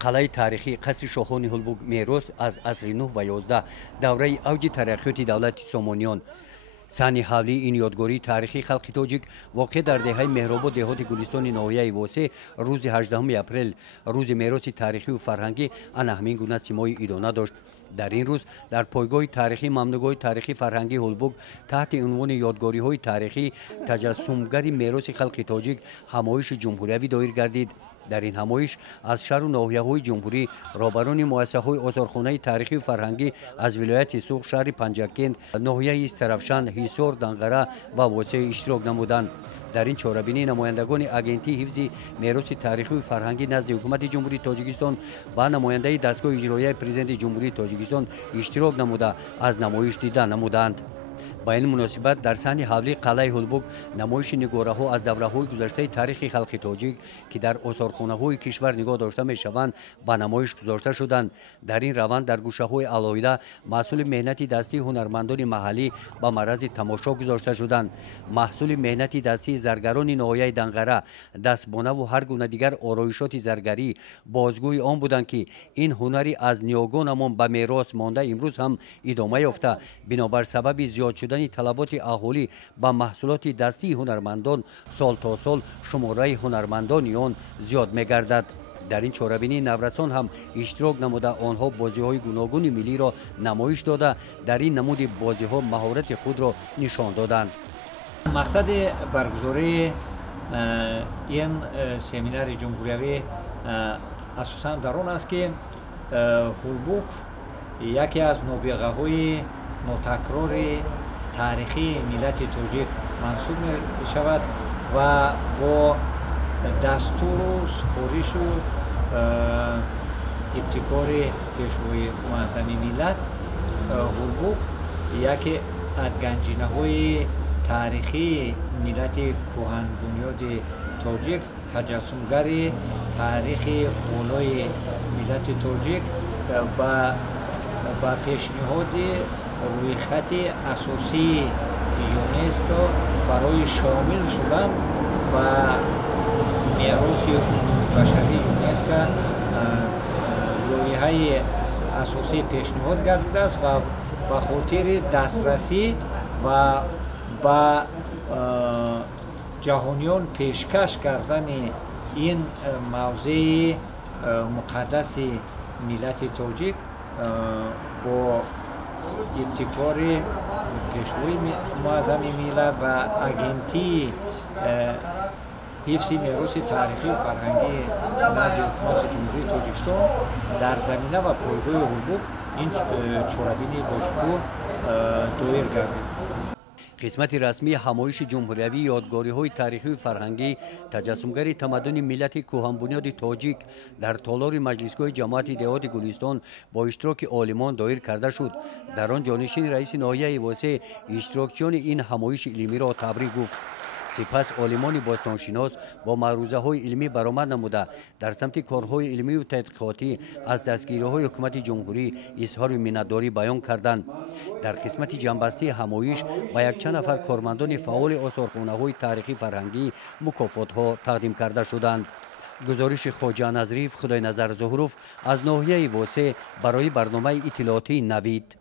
قلعه تاریخی قصر شاهان هلبوگ میراث از عصر 9 و 11 دوره اوج ترقیات دولت سامانیان. سانی حالی این یادگاری تاریخی خلق تاجیک واقع در دهه مهراب دهات گلستان ناحیه واسه روز 18 اپریل روز میراث تاریخی و فرهنگی آن همین گونه سیمای ادانه داشت. در این روز در پایگاه تاریخی ممنوعگاه تاریخی فرهنگی هلبوگ تحت عنوان یادگاری های تاریخی تجسمگری میراث خلق تاجیک همایش جمهوری دایر گردید. در این همایش از شهر و ناحیه‌های جمهوری رهبران مؤسسه‌های آثارخانه تاریخی و فرهنگی از ولایت سوق، شهر پنجکند، ناحیه استرافشان، حصار، دنقره و واسه اشتراک نمودند. در این چهاربینی نمایندگان اگنتی حفظ میراث تاریخی و فرهنگی نزد حکومت جمهوری تاجیکستان و نماینده دستگاه اجرایی پرزیدنت جمهوری تاجیکستان اشتراک نموده از نمایش دیدن نمودند. با این مناسبت در صحن حولی قلعه هلبوگ نمایش نگاره ها از دوره های گذشته تاریخ خلق تاجیک که در آثارخانه های کشور نگاه داشته می شوند به نمایش گذاشته شدند. در این روند در گوشه های علایده محصول مهنت دستی هنرمندان محلی به معرض تماشا گذاشته شدند. محصول مهنت دستی زرگران ناحیه دنقره، دستبانه و هر گونه دیگر آرایشات زرگری بازگوی آن بودند که این هنری از نیاگانمان به میراث مانده امروز هم ادامه یافته. بنابر سبب زیاد شدن طلبات اهالی به محصولات دستی هنرمندان سال تا سال شماره هنرمندان آن زیاد می‌گردد. در این چهاربینی نورسان هم اشتراک نموده آنها بازی‌های گوناگون ملی را نمایش داده در این نمود بازی‌ها مهارت خود را نشان دادند. مقصد برگزاری این سمینار جمهوری اساساً در آن است که هلبوگ یکی از نابغه‌های ناتکرار تاریخی ملت تاجیک منصوب می شود و با دستور و سپارش و ابتکار پیشوای معظم ملت هلبوگ یکی از گنجینه های تاریخی ملت کهن بنیاد تاجیک، تجسمگر تاریخ اولای ملت تاجیک با پیشنهاد روی خط اساسی یونسکو برای شامل شدن و میراث بشری یونسکو لایحه اساسی پیشنهاد گردیده است و به خاطر دسترسی و با جهانیان پیشکش کردن این موضع مقدس ملت تاجیک با ابتکار پیشوای معظم ملت و اگنتی حفظ میراث تاریخی و فرهنگی نزد حکومت جمهوری تاجیکستان در زمینه و پایگاه هلبوگ این چهاربینی باشکوه دایر گردید. قسمت رسمی همایش جمهوری یادگاری های تاریخی و فرهنگی تجسمگر تمدن ملت کهن بنیاد تاجیک در تالار مجلسگاه جماعت دهات گلستان با اشتراک عالمان دایر کرده شد. در آن جانشین رئیس ناحیه واسه اشتراکچیان این همایش علمی را تبریک گفت. سپس عالمان باستانشناس با معروضه های علمی برآمد نموده در سمت کارهای علمی و تحقیقاتی از دستگیری های حکومت جمهوری اظهار منتداری بیان کردند. در قسمت جنبسته همایش با یک چند نفر کارمندان فعال آثارخانه های تاریخی فرهنگی مکافات ها تقدیم کرده شدند. گزارش خواجه نظریف خدای نظر ظهروف از ناحیه واسه برای برنامه اطلاعاتی نوید.